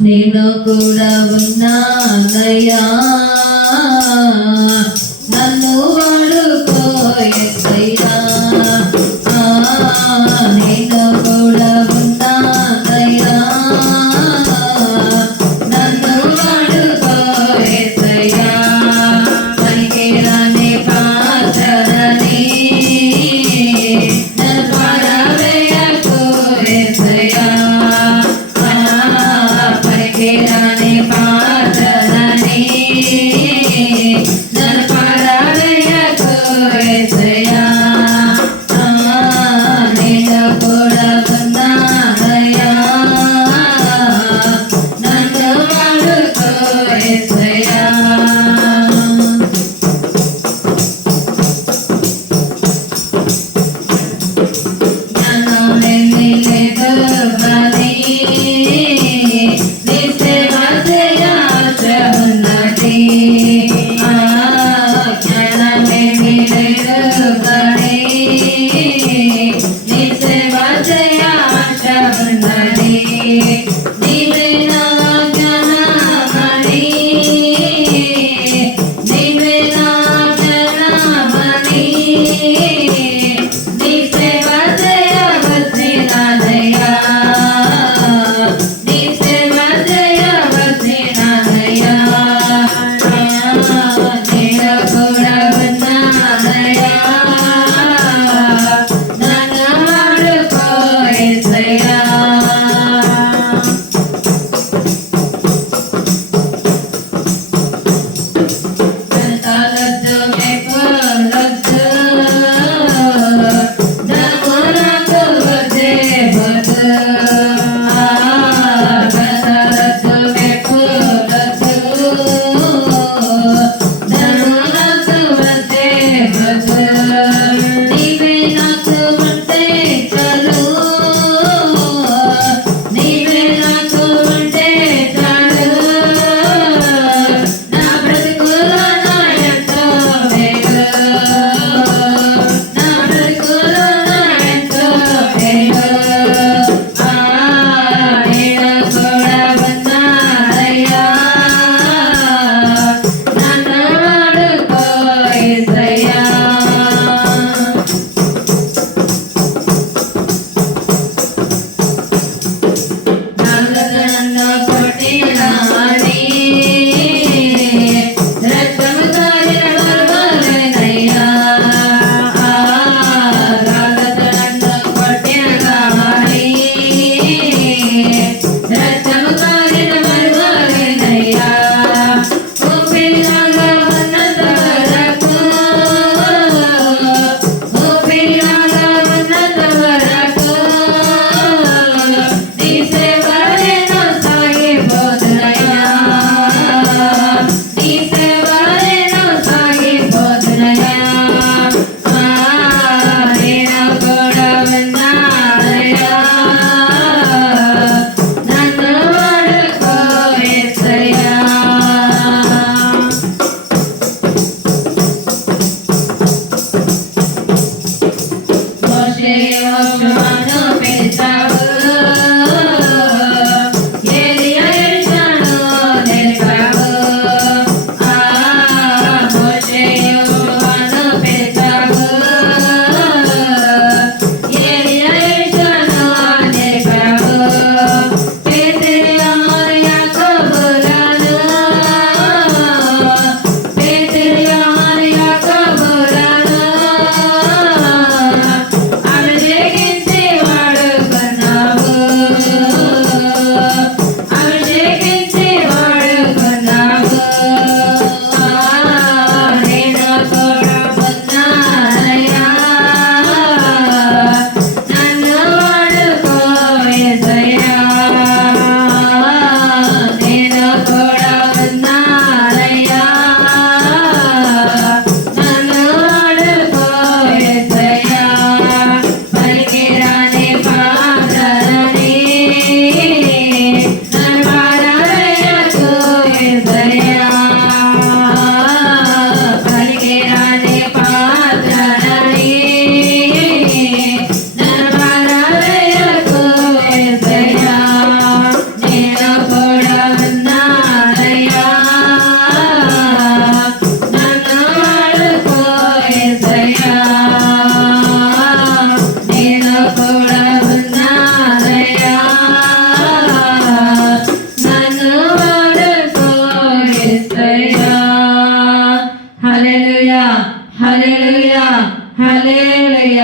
నేను కూడా ఉన్నానయ్యా. నన్ను Thank you. ഹലേലയ്യ ഹലേലയ്യ